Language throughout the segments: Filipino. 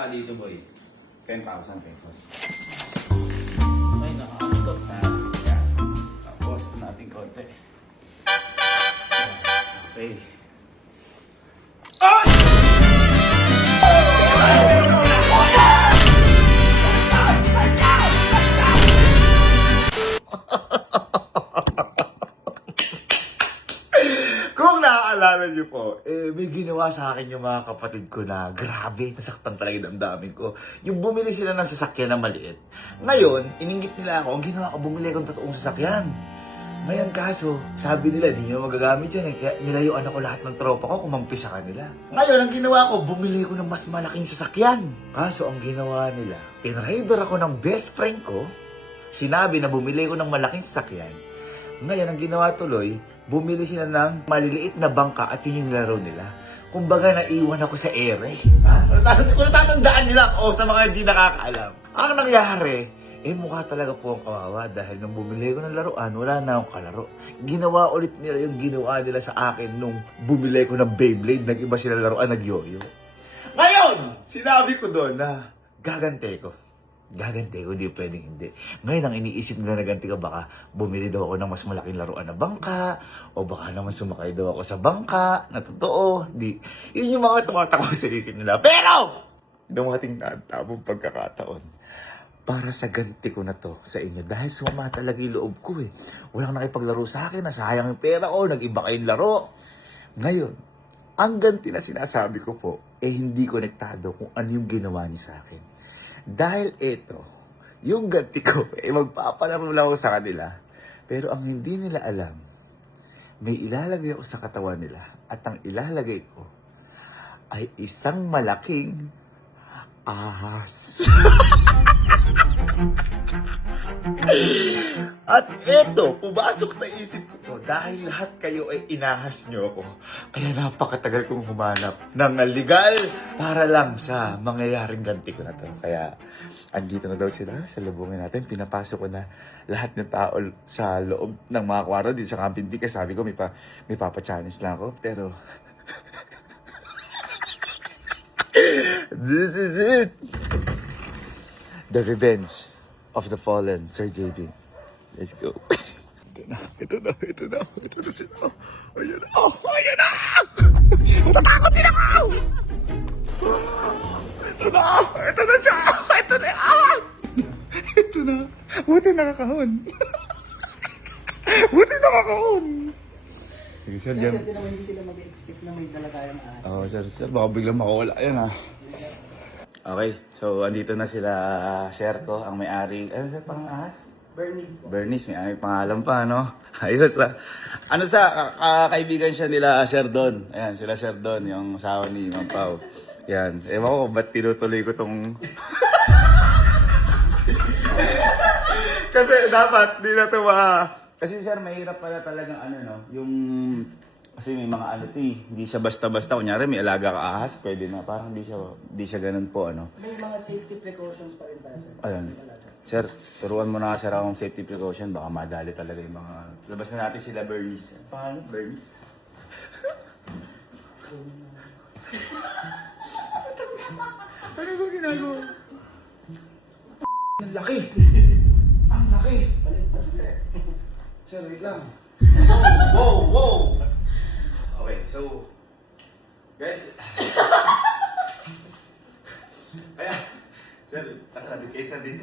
ka dito, boy. 10,000 pesos. Ay, nakaantot. Yan. Tapos, natin konti. Okay. Kung naaalala niyo po, may ginawa sa akin yung mga kapatid ko na grabe, nasaktan talaga yung damdamin ko. Yung bumili sila ng sasakyan na maliit. Ngayon, iningit nila ako, ang ginawa ko, bumili akong totoong sasakyan. Ngayon kaso, sabi nila, di nyo magagamit yun eh. Kaya nilayuan ako lahat ng tropa ko, kumampi sa kanila. Ngayon, ang ginawa ko, bumili ko ng mas malaking sasakyan. Kaso, ang ginawa nila, in-rider ako ng best friend ko, sinabi na bumili ko ng malaking sasakyan. Ngayon, ang ginawa tuloy, bumili sila ng maliliit na bangka at yun yung laro nila. Kumbaga, naiwan ako sa ere. Kung natatandaan nila ako sa mga hindi nakakaalam. Ang nangyari, mukha talaga po ang kawawa dahil nung bumili ko ng laruan, wala na akong kalaro. Ginawa ulit nila yung ginawa nila sa akin nung bumili ko ng Beyblade, nag-iba sila laruan, nag-yoyo. Ngayon, sinabi ko doon na gagante ko. Gagante ko, hindi pwedeng hindi. Ngayon, ang iniisip nila na ganti ko, baka bumili daw ako ng mas malaking laruan na bangka, o baka naman sumakay daw ako sa bangka, na totoo. Di. Yun yung mga tumatakbo sa isip nila. Pero, dumating na ang tamang pagkakataon para sa ganti ko na to sa inyo. Dahil sumama talaga yung loob ko eh. Walang nakipaglaro sa akin, nasayang yung pera ko, nag-iba kayong laro. Ngayon, ang ganti na sinasabi ko po, hindi konektado kung ano yung ginawa niya sa akin. Dahil ito, yung ganti ko, magpapalaro lang ako sa kanila. Pero ang hindi nila alam, may ilalagay ako sa katawan nila. At ang ilalagay ko ay isang malaking ahas. At eto, pumasok sa isip ko to dahil lahat kayo ay inahas nyo ako. Kaya napakatagal kong humanap ng legal para lang sa mangyayaring ganti ko na to. Kaya andito na daw sila sa lubungin natin. Pinapasok ko na lahat ng tao sa loob ng mga kwarto dito sa Camping Tea. Sabi ko may papa-challenge lang ako. Pero this is it. The revenge of the fallen Sir JB. Let's go. Ito na sila. Ayan na! Tatakot din ako! Ito na siya! Ito na yung ahas! Ito na. Buti nakakahon. Sige, sir, Kasi yan. naman hindi sila mag-expect na may dala tayong ahas. Oo, sir. Baka biglang makawala yan, ha? Okay, so andito na sila, sir ko, ang may-ari. Ano sir, pang ahas? Bernice po. Bernice, may pangalan pa, no? Ayos ba? Ano sa, kaibigan siya nila, Sir Don. Ayan, sila Sir Don, yung asawa ni Ma'am Pao. Yan. Ewan ko, ba't tinutuloy ko tong... Kasi dapat, di na ito Kasi sir, mahirap pala talagang ano, no? Yung... Kasi may mga ano ito hindi siya basta-basta. Kunyari, may alaga ka ahas, pwede na. Parang di siya ganun po, ano? May mga safety precautions pa rin tayo, sir. Ayun. Sir, turuan mo na sir akong safety precaution. Baka madali talaga yung mga... Labas na natin sila, Bernice. Paano, Bernice? Ano ba ginagawa? Ang laki! Ang laki! Sir, wait lang. Wow! Okay, so... Guys... Sir, kaysa din.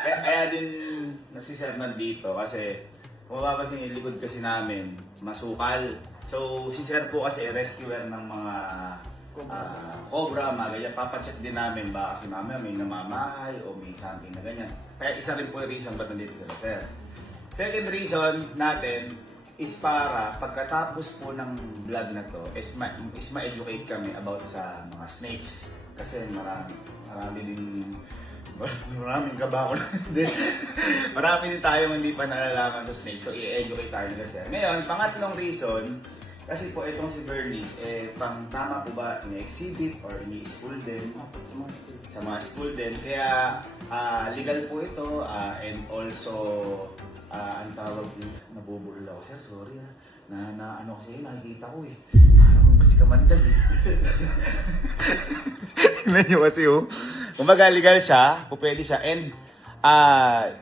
Kaya din si Sir nandito kasi kung mapapansin yung likod kasi namin, masukal. So si Sir po kasi rescuer ng mga cobra, mga ganyan. Papacheck din namin baka kasi mamaya may namamahay o may something na ganyan. Kaya isa rin po yung reason ba't nandito sila, Sir. Second reason natin is para pagkatapos po ng vlog na to is ma-educate kami about sa mga snakes. Kasi maraming kabako na din. Marami din tayong hindi pa nalalaman sa snake. So, i-educate tayo nila sir. Ngayon, pangatlong reason, kasi po itong si Bernice, pang tama po ba ini-exhibit or ini-school din? Sa mga school din. Kaya, legal po ito and also, ang tawag din, nabubulol ako. Sir, sorry na ano kasi nakikita ko Parang kasi kamandag Tingnan nyo kasi oh. Kumbaga legal siya, pupwede siya. And,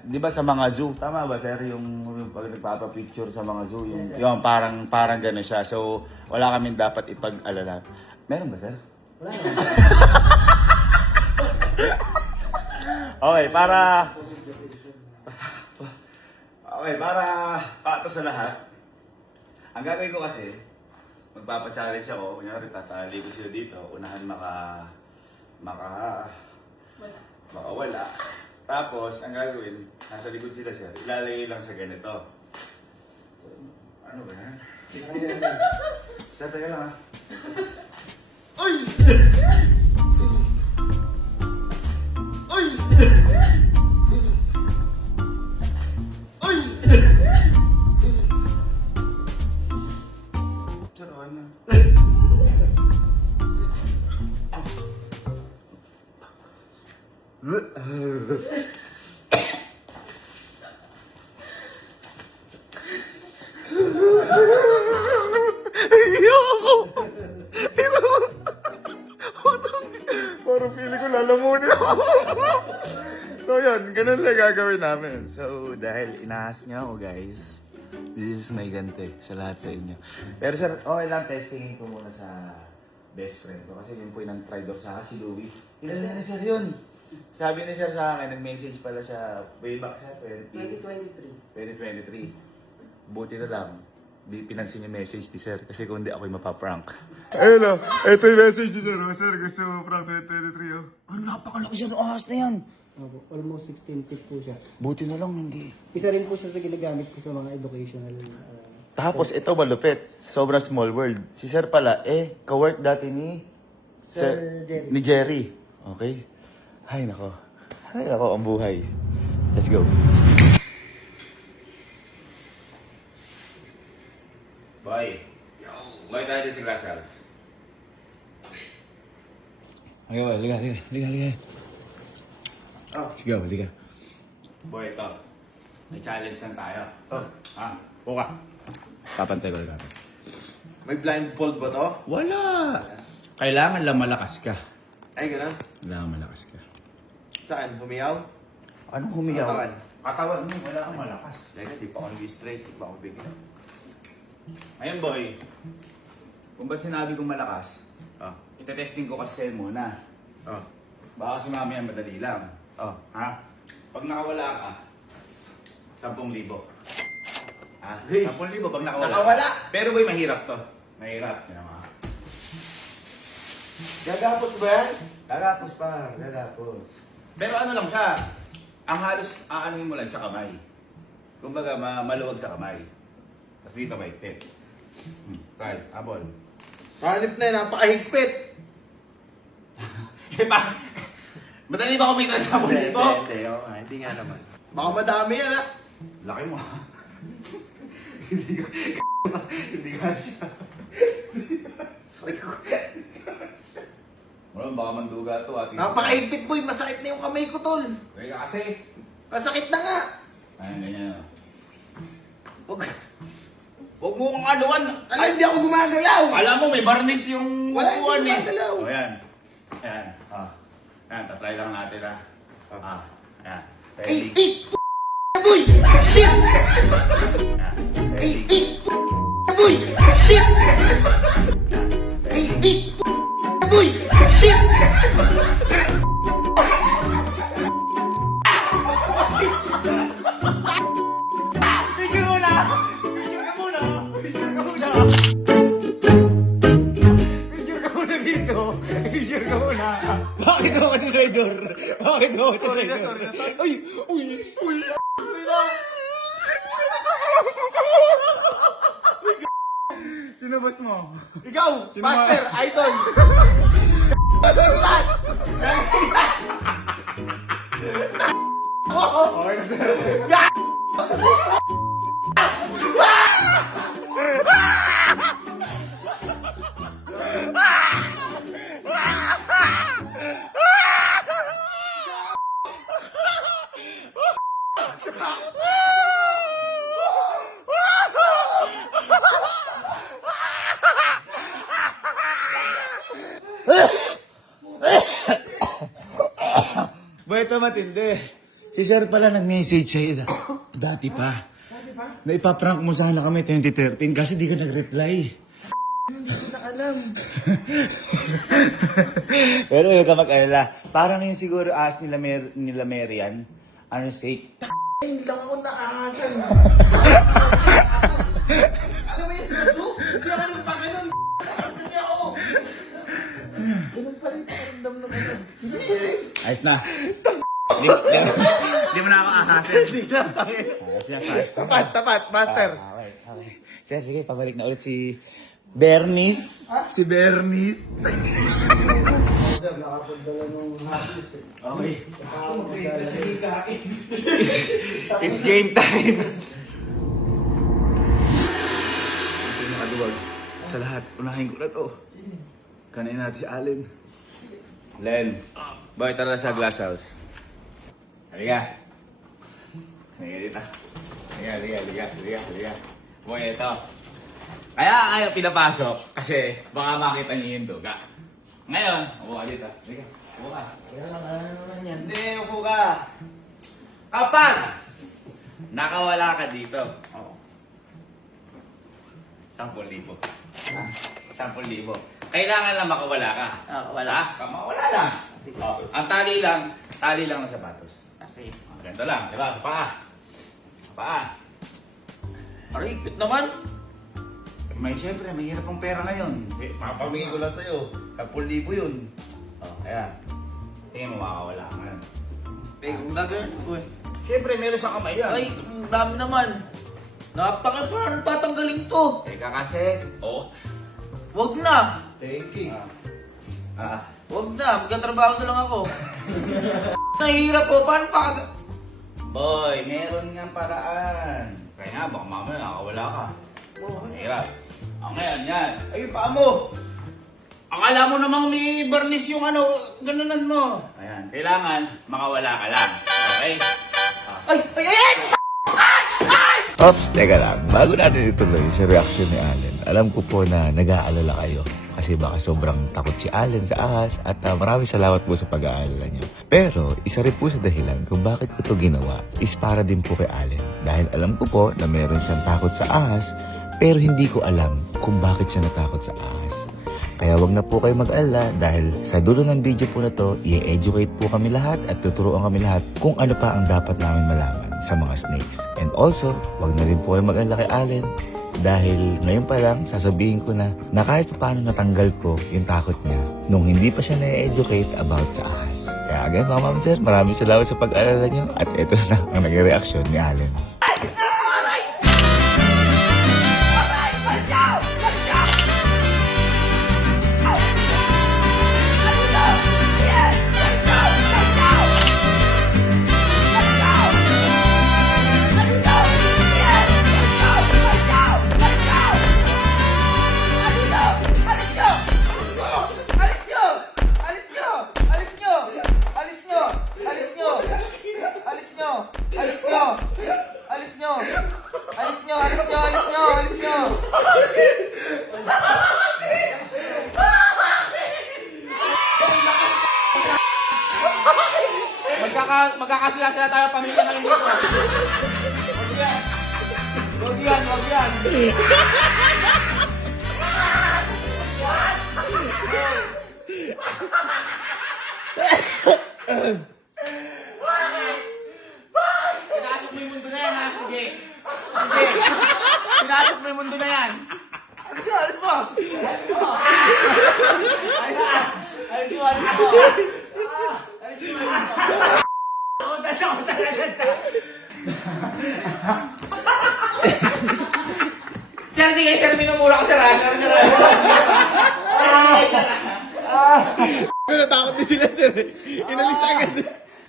di ba sa mga zoo, tama ba sir, yung pag nagpapapicture sa mga zoo, yung parang gano'n siya. So, wala kaming dapat ipag-alala. Meron ba sir? Wala naman. Okay, para pato sa lahat, ang gagawin ko kasi, magpapa-challenge ako, kunyari tatali ko sila dito, unahan makawala. Tapos, ang gagawin, nasa likod sila sir, ilalagay lang sa ganito. So, ano ba yan? Sir, taga lang ha. Uy! Uy! Uy! Sarawan na. Ayoko! Parang feeling ko lalamunin ako. So yun, ganun lang gagawin namin. So dahil inaas niya ako guys, this is my gante sa lahat sa inyo. Pero sir, okay lang, testingin ko muna sa best friend ko. Kasi yun po yung nag-tridor sa akin, si Louie. Kilala ni sir yun. Sabi ni sir sa akin, nag-message pala siya way back sa 2023. Buti na lang. Di pinansin yung message ni sir kasi kung hindi ako'y mapaprank. Ayun o, ito yung message ni sir. Sir, gusto mo prank 2023 o? Ang napakalaki siya ng ahas na yan. Opo, almost 16 feet po siya. Buti na lang hindi. Isa rin po siya sa ginagamit ko sa mga educational. Tapos ito malupit, sobrang small world. Si sir pala, ka-work dati ni... Sir Jerry. Ni Jerry. Okay. Ay nako, ang buhay. Let's go. Boy. Boy tayo din si Glass House. Okay, boy. Liga. Oh. Let's go, liga. Boy, ito. May challenge lang tayo. Oh, Buka. Papantay ko lang. may blindfold ba to? Wala. Kailangan lang malakas ka. Ay, gano'n? Kailangan malakas ka. Saan? Humiyaw? Anong humiyaw? Katawan. Katawan mo, wala kang malakas. Teka, di pa ako straight, di pa ako bigyan. Ayun boy, kung ba't sinabi kong malakas, itetesting ko kasi sa'yo muna. Baka si mami ang madali lang. Ha? Pag nakawala ka, 10,000. Ha? Hey! 10,000 pag nakawala. Nakawala? Pero boy, mahirap to. Mahirap. Yan mga. Gagapot ba yan? Gagapos pa, gagapos. Pero ano lang siya, ang halos aanuhin mo lang sa kamay. Kumbaga, maluwag sa kamay. Tapos dito may tip. Try, abol. Hanip na yun, napakahigpit! Madali ba kumita sa abol dito? Hindi nga naman. Baka madami yan, ha? Laki mo. Hindi nga siya. Sorry ko. Wala, baka manduga to. Napakahigpit, boy! Masakit na yung kamay ko, tol! Kaya kasi. Masakit na nga! Ayun, ganyan. Huwag mo kong anuan! Hindi ako gumagalaw! Alam mo, may barnis yung Wala, hindi upuan eh. gumagalaw. O, yan. Ayan. Ayan, tatry lang natin Ayan. Ready? Boy! Shit! Boy! Shit! Boy! Shit! Picture mo na! Picture ka muna! Picture ka muna! Picture ka muna dito! Picture ka muna! Bakit ako ni Raidor? Bakit ako si Raidor? Sorry na, Uy! Sorry na! Sino boss mo? Ikaw! Sino Master! ba? Idol! Okay na sir. Boy, ito matindi. Si Sir pala nag-message sa'yo. Dati pa. Na ipaprank mo sana kami 2013 kasi di ka nag-reply. Hindi ko na alam. Pero huwag ka mag-alala. Parang yung siguro aas nila, nila Marian. Ano sake? Hindi lang ako naahasan. Alam mo yung suso? Hindi ako nagpaganon. Kasi ako. Ganun pa rin pakiramdam ng ano. Ayos na. Di mo na ako ahasin. Hindi na tayo. Tapat, master. Okay, okay. Sir, sige, pabalik na ulit si Bernice. Si Bernice. Sir, nakapagdala ng hotness eh. Okay. Okay, kasi hikain. It's game time. Ito yung nakaduwag. Sa lahat, unahin ko na to. Kanain natin si Allen. Len, bakit tara sa glass house? Halika. Halika dito. Halika. Boy, ito. Kaya ayaw pinapasok kasi baka makita niyo yung duga. Ngayon, upo ka dito. Halika, upo ka. Hindi, upo ka. Kapag nakawala ka dito, 10,000. 10,000. Kailangan lang makawala ka. Wala. Makawala lang. Ang tali lang ng sapatos. Kasi, Ganito lang, di ba? Sa paa. aray, bit naman. Siyempre, mahirap ang pera ngayon. Papamigay ko lang sa'yo. 10,000 yun. Ayan. Tingin mo makakawala ka ngayon. Kung gagawin ko eh. Siyempre, meron sa kamay yan. Ay, ang dami naman. Napakal pa na tatanggalin to. Teka kasi. Wag na. Thank you. Wag na. Magkatrabaho na lang ako. Nahihirap po. Paano pa? Boy, meron nga paraan. Kaya nga, baka mamaya nakawala ka. Mahirap. Ngayon, yan. Ay, paa mo. Akala mo namang may barnis yung ganunan mo. Ayan, kailangan makawala ka lang. Okay? Ay! Ops, teka lang. Bago natin ituloy sa reaction ni Allen, alam ko po na nag-aalala kayo. Kasi baka sobrang takot si Allen sa ahas at maraming salamat po sa pag-aalala niyo. Pero isa rin po sa dahilan kung bakit ko ito ginawa is para din po kay Allen. Dahil alam ko po na meron siyang takot sa ahas pero hindi ko alam kung bakit siya natakot sa ahas. Kaya wag na po kayo mag-alala dahil sa dulo ng video po na to, i-educate po kami lahat at tuturuan kami lahat kung ano pa ang dapat namin malaman sa mga snakes. And also, wag na rin po kayo mag-alala kay Allen dahil ngayon pa lang sasabihin ko na kahit paano natanggal ko yung takot niya nung hindi pa siya na-educate about sa ahas. Kaya again mga ma'am sir, maraming salamat sa pag-alala niyo at ito na ang naging reaction ni Allen. Alis nyo! Magkakasila-sila tayo pamilya ngayon dito. Wag yan. Pinasok mo yung mundo na yan, ha? Sige. Pinasok mo yung mundo na yan. Alis mo! Sir, di kayo sir, minumura ko sir, ha? Pero takot din sila sir, inalis agad.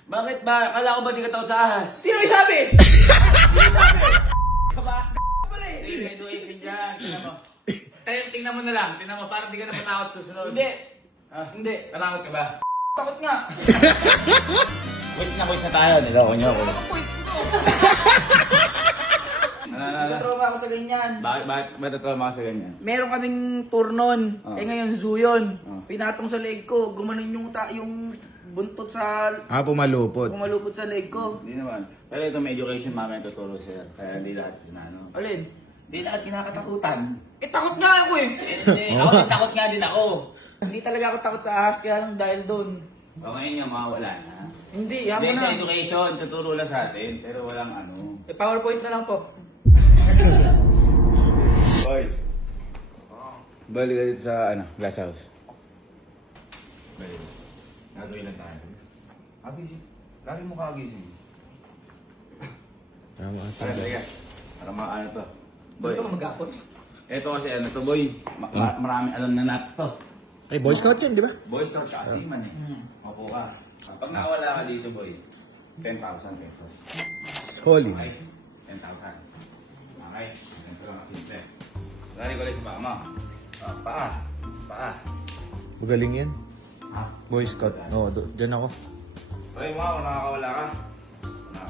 Bakit ba? Akala ko ba di ka takot sa ahas? Sino yung sabi? Graduation dyan. Tingnan mo. Tingnan mo na lang, tingnan mo, parang di ka na matakot susunod. Hindi. Hindi. Natakot ka ba? Takot nga. Wait na tayo. Niloko niyo ako. Nagkatrauma ako sa ganyan. Bakit matatrauma ka sa ganyan? Meron kaming tour nun. Oh. Ngayon zoo yun. Oh. Pinatong sa leg ko. Gumanon yung buntot sa... Pumalupot. Pumalupot sa leg ko. Hindi naman. Pero ito may education mamaya tuturo sir. Kaya hindi lahat ano. Alin? Hindi lahat kinakatakutan. Eh, takot nga ako eh. Hindi, ako din takot nga din ako. Hindi talaga ako takot sa ahas, kaya lang dahil doon. O ngayon nga mawawala na. Hindi, yan Hindi mo sa na. education, tuturo lang sa atin. Pero walang ano. Eh, PowerPoint na lang po. Boy. Balik ka dito sa glass house. Balik. Nagawin lang tayo. Kagising. Lagi mo kagising. Tama ata. Teka. Para maano to. Boy. Hindi ko mag-apot. Ito kasi ano to boy. Marami alam na nap to. Ay, Boy Scout yan, di ba? Boy Scout sa asiman eh. Mapo ka. Pag nakawala ka dito boy, 10,000 pesos. Holy. Okay? 10,000. Okay? Ganito lang kasimple. Lari ko lang sa paa mo. Paa. Paa. Magaling yan. Ha? Boy Scout. Oo, dyan ako. Try mo kung nakakawala ka.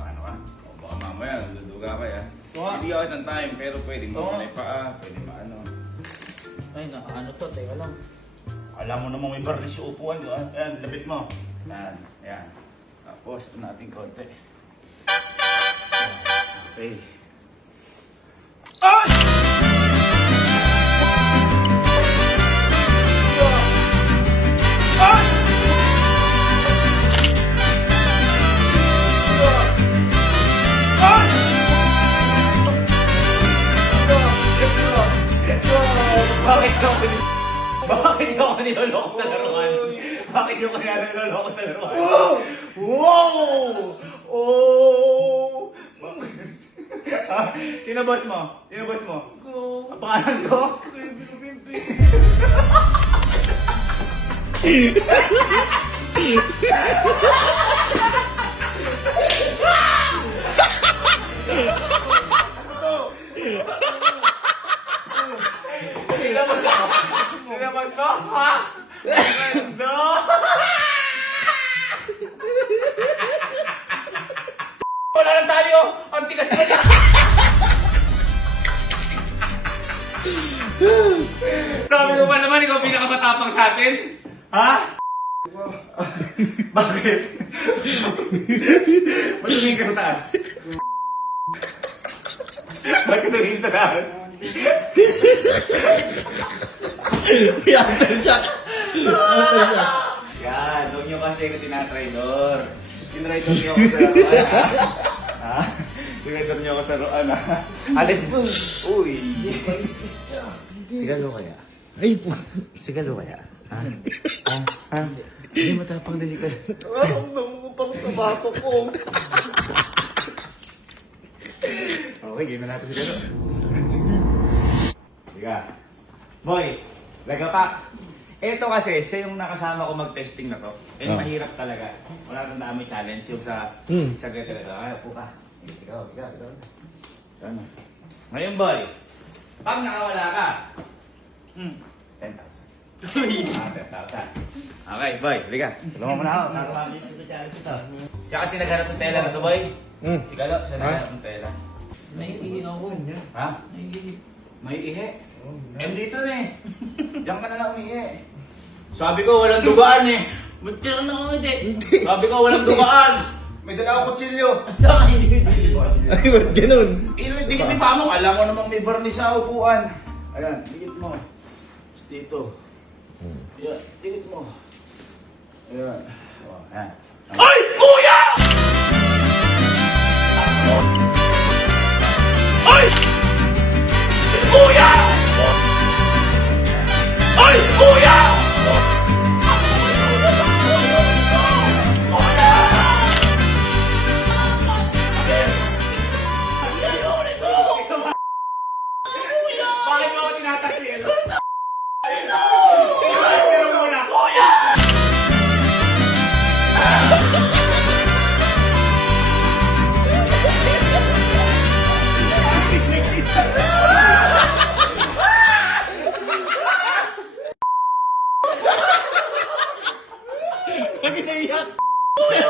Ano ka? O baka mamaya, duduga ka ya. Oo. Hindi ako ng time, pero pwede mo Oo. na paa, pwede maano. Ay, ano to, teka lang. Alam mo namang may barnis yung upuan ko. Ayan, labit mo. Ayan, ayan. Tapos, ito natin konti. Okay. Bakit ako niloloko sa laruan? Bakit ako niloloko sa laruan? Wow! Oh! Sino boss mo? Sino boss mo? Ang pangalan ko? Sinabas mo? Ha? No! Wala lang tayo! Ang tigas na niya! Sabi ko ba naman ikaw pinakamatapang sa atin? Ha? Bakit? Ba't tumingin ka sa taas? Bakit tumingin sa taas? Yan, doon nyo kasi ko tinatraidor. Tinatraidor nyo ako sa laruan, ha? Tinatraidor nyo ako sa laruan, ha? Alin po? Uy! Sigalo kaya? Ay, Sigalo kaya? Ha? Ha? Ha? Hindi matapang na sigalo. Ano parang tabato ko. Okay, game na natin sigalo. Sige. Boy, lagapak. Ito kasi, siya yung nakasama ko mag-testing na to. Eh, mahirap talaga. Wala nang dami challenge yung sa ganito. Ay, upo ka. Ikaw. Ano? Ngayon, boy, pag nakawala ka, 10,000. 10,000. Okay, boy, liga. Tulungan mo na ako. Nakakamagin sa challenge ito. Siya kasi naghanap ng tela na to, boy. Si Galo, siya naghanap ng tela. Naiihi ako. Ha? Naiihi. May ihe. Dito na eh. Diyan ka na lang umihi. Sabi ko, walang dugaan eh. Ba't ka lang ako hindi? Sabi ko, walang dugaan. May dala akong kutsilyo. Tama, hindi. ay, ba't ganun? Dikit ni Pamong, alam mo namang may barnis sa upuan. Ayan, dikit mo. Tapos dito. Ayan, dikit mo. Ayan. Oh, ayan. Ay! Kuya! Ay! Kuya! Ay! Kuya! Bakit mo ako tinatasil? Tinatasil mo na! Kuya! Bakit naiyak? Kuya!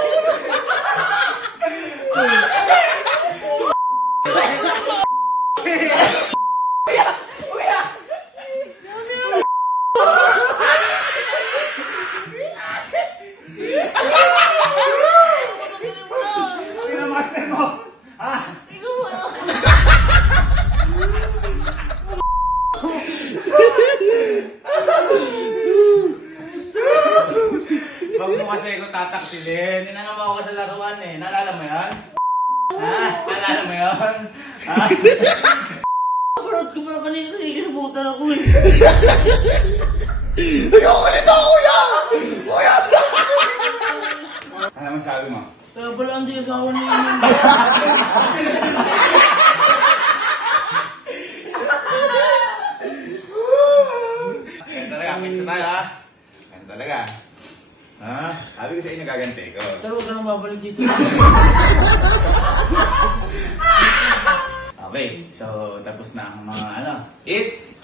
mo kasi kung tataksilin. Inanong mo ako sa laruan eh. Naalala mo yan? Ha? Naalala mo yun? Ha? Parot ko pala kanina kasi kinabutan ako eh. Ayoko nito, kuya! Kuya! Ano masabi mo? Kaya pala ang di asawa niya yun. Ganun talaga, kiss na tayo ha? Ganun talaga. Ha? Sabi ko sa inyo gaganti ko. Pero huwag ka nang babalik dito. Okay, so tapos na ang mga ano. It's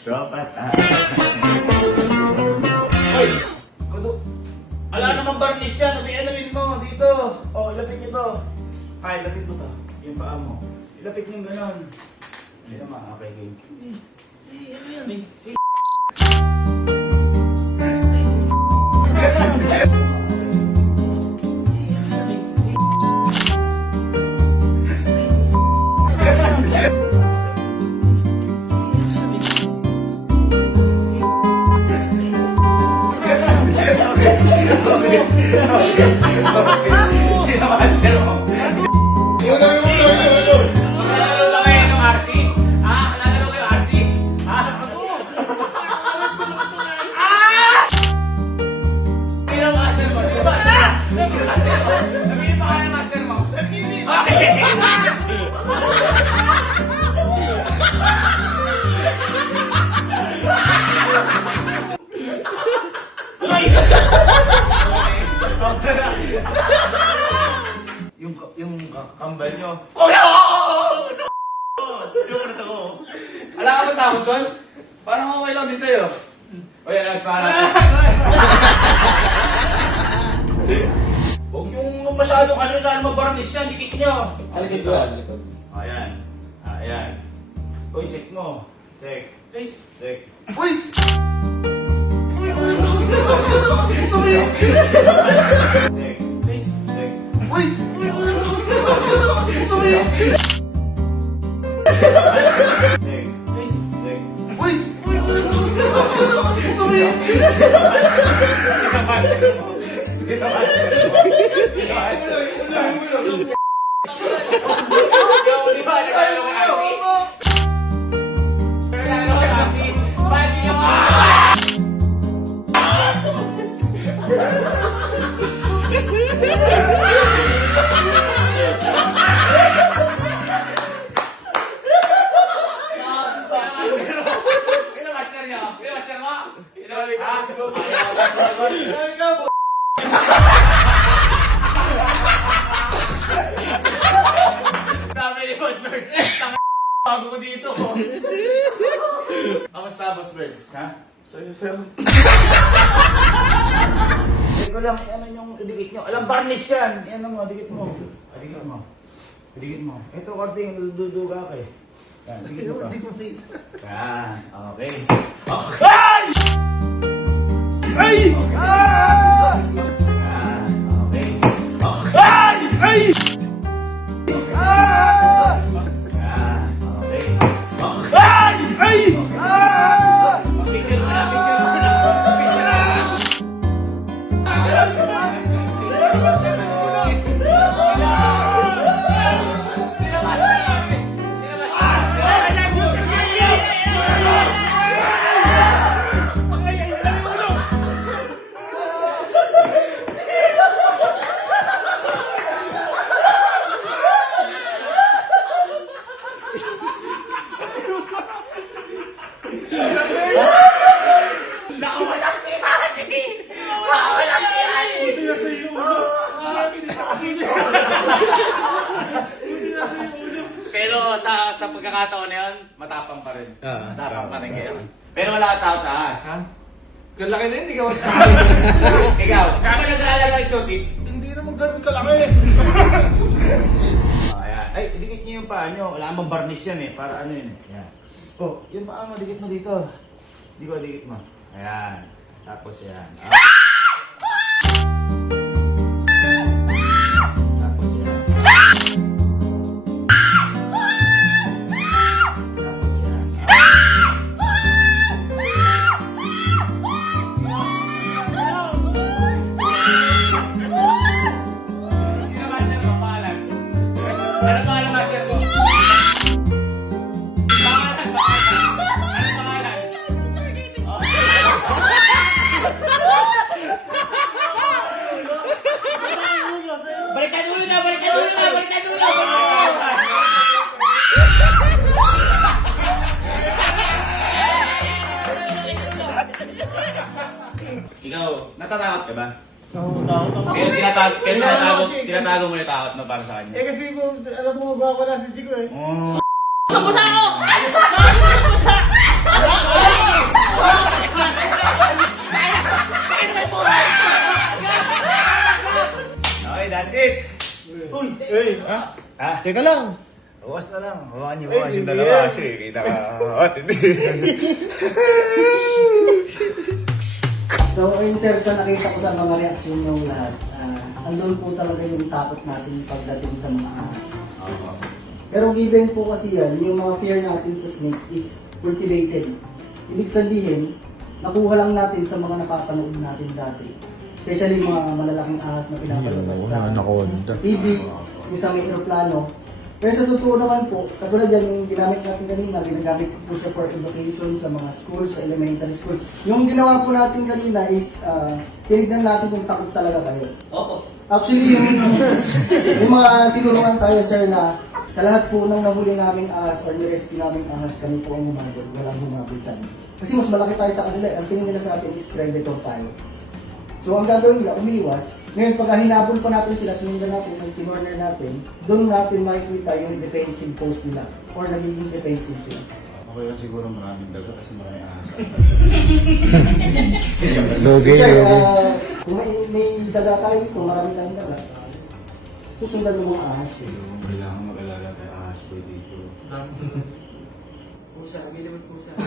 Tropa Time. Hoy! Kudo! Ala naman barnish yan! Alamin mo dito! Oh, ilapit nyo to. Ay, ilapit mo to. Yung paa mo. Ilapit nyo gano'n. Hindi naman, okay, game. Ano yan eh? Sino master mo? Lalaro ba kayo ng RC? Ha? Lalaro kayo RC? Ha? Sino master mo? Sino master mo? Sabihin pa kayo ng master mo. Okay! Yung kambal nyo. Kuya! Yung ano to? Ala ka ba takot doon? Parang okay lang din sa'yo. O yan, alas pa natin. Huwag yung masyadong ano na mabarnish yan, dikit nyo. Alikid ko yan, likod. Ayan. Ayan. Uy, check mo. Check. Check. Uy! Check. Check. Uy! Check. Check. Uy! Sabi ni Boss Bird, bago ko dito. Kamusta, Boss Bird? Ha? Sa'yo, sir. Hindi ko lang, ano yung dikit nyo. Alam, varnish yan. Ano mo, dikit mo. Dikit mo. Dikit mo. Ito, korte yung duduga ka eh. Yan, dikit mo pa. Yan, okay. Okay! Ay! Ah! Yan, okay. Okay! Ay! Ah! Yan, okay. Okay! Ay! Ah! Picture mo na, picture mo na. Picture na! Pero sa pagkakataon na yun, matapang pa rin. Matapang pa rin kayo. Pero wala ka tao taas. Ha? Kalaki na hindi ka Ikaw, kami nag-aalaga exotic. Hindi naman ganun kalaki. Ayan. Ay, dikit niyo yung paa nyo. Wala bang varnish yan eh. Para ano yun eh. Ayan. Oh, yung paa mo, dikit mo dito. Dikit mo. Ayan. Tapos yan. Tapos yan. Tapos yan. Natatakot ka ba? Oo, takot ako. Kaya tinatago mo yung takot mo para sa kanya. Eh kasi kung alam mo ba wala si Chico eh. Okay, that's it. Teka lang. Bawas na lang. Hawakan niyo Ay, yung hindi dalawa yan. kasi kita ka. Hot, hindi. So, ayun sir, sa nakita ko sa mga reaksyon ng lahat, andun po talaga yung takot natin pagdating sa mga ahas. Pero given po kasi yan, yung mga fear natin sa snakes is cultivated. Ibig sabihin, nakuha lang natin sa mga napapanood natin dati. Especially mga malalaking ahas na pinapalabas Oo, sa anaconda. TV, yung sa may aeroplano. Pero sa totoo naman po, katulad yan yung ginamit natin kanina, ginagamit po siya for education sa mga schools, sa elementary schools. Yung ginawa po natin kanina is, tinignan natin kung takot talaga kayo. Opo. Actually, yung mga tinulungan tayo, sir, na sa lahat po nung nahuli namin ahas or nirescue namin ahas, kami po ang humabol, walang humabol sa amin. Kasi mas malaki tayo sa kanila, ang tingin nila sa atin is predator tayo. So ang gagawin nila, umiwas. Ngayon, pag hinabol pa natin sila, sinundan natin, ang corner natin, doon natin makikita yung defensive pose nila or nagiging defensive sila. Okay lang siguro maraming daga kasi maraming ahas. Logay, Sir, logay. kung may daga tayo, kung marami tayong daga, susundan mo mga ahas. Kailangan mag-alala tayo ahas po dito. Pusa, available pusa.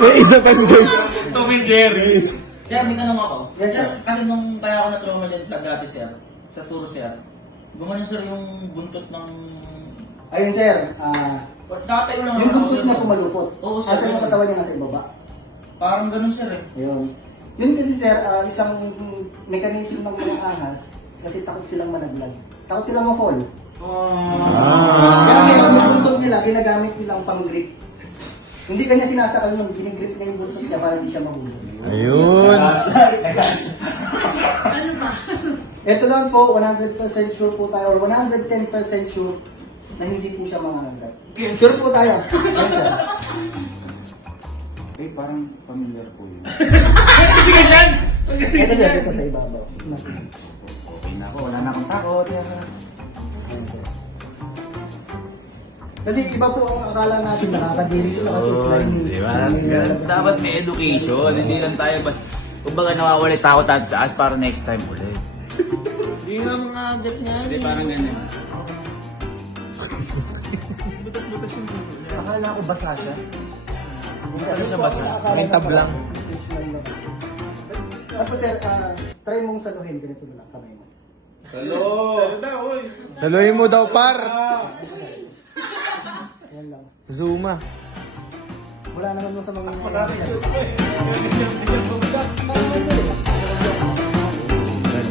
May isa pang guys. Tom and Jerry. Sir, may tanong ako. Yes, sir. Kasi nung kaya ako na-trauma dyan sa dati, sir, sa tour, sir, gumanon, sir, yung buntot ng... Ayun, sir, Nakatayo lang yung ako, buntot sir. niya pumalupot. Oo, sir. Asa yung katawan niya nasa ibaba. Parang ganun, sir, eh. Ayun. Yun kasi, sir, isang mechanism ng mga ahas kasi takot silang managlag. Takot silang ma-fall. Kaya ngayon, yung buntot nila, ginagamit nilang pang-grip. Hindi kanya sinasakal nun, ginigrip niya yung buntot niya para hindi siya mahulog. Ayun. Ano ba? Ito lang po, 100% sure po tayo, or 110% sure na hindi po siya mangangagat. Sure po tayo. Yes, sir. Eh, parang familiar po yun. Ito sir, dito sa ibabaw. Okay na ako, wala na akong takot. Ayan, sir. Kasi iba po ang akala natin nakakadiri sila kasi slime. Di ba? Dapat may education. Hindi lang tayo basta... Kumbaga nawawala yung takot natin sa as para next time ulit. Hindi nga mga agat niya. Hindi parang ganyan. Butas-butas yung buto niya. Akala ko basa siya. Ano siya basa? May tablang. Tapos sir, try mong saluhin, ganito na lang kamay mo. Hello! Hello, oy! Taluhin mo daw, par. Yan lang. Zuma. Wala naman mo sa mga Ganda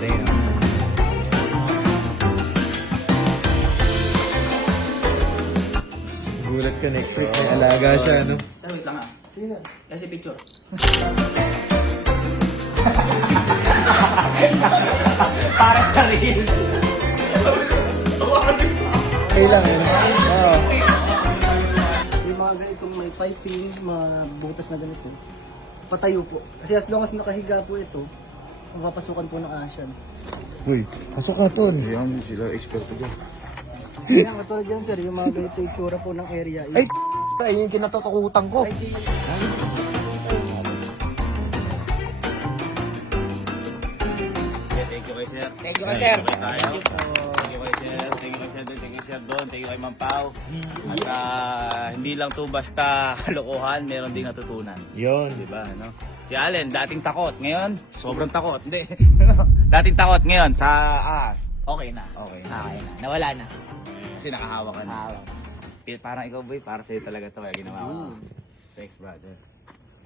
yun. Gulat ka next week. May alaga siya, no? Sir, wait lang, ah. Sige sir. Kasi picture. Para sa rin. Okay lang, yun. Oo. Yung mga ganitong may piping, mga butas na ganito, patayo po. Kasi as long as nakahiga po ito, mapapasukan po ng ahas yan. Uy, pasok ka, Ton. Yan, sila expert ko dyan. Kaya katulad dyan sir, yung mga ganito yung tsura po ng area is... Ay, yung kinatatakutan ko. Thank you kay sir. Thank you, sir. Thank you kay sir. Thank you kay sir. Thank you sir Don. Thank you kay Ma'am Pao. At hindi lang to basta kalokohan, meron ding natutunan. Yun. Diba, no? Si Allen, dating takot. Ngayon, sobrang takot. Hindi. Dating takot ngayon sa Okay na. Okay. Okay na. Nawala na. Kasi nakahawak ka na. Nakahawak. Parang ikaw boy, para sa'yo talaga to kaya ginawa ko. Thanks brother.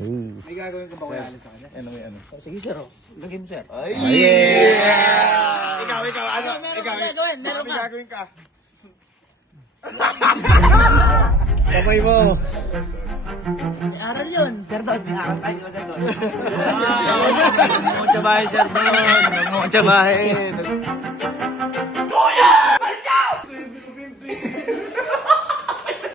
Ooh. May gagawin ko ba wala sa kanya? Ano may ano? Sige, sir, oh. Lagay mo, sir. Ay! Yeah! Ikaw, ano? Meron ka gagawin. Meron May ka. gagawin ka. Kamay mo. May aral yun. Sir, Don. May aral tayo, sir, Don. Nagmumutya bahay sir Don! Nagmumutya bahay!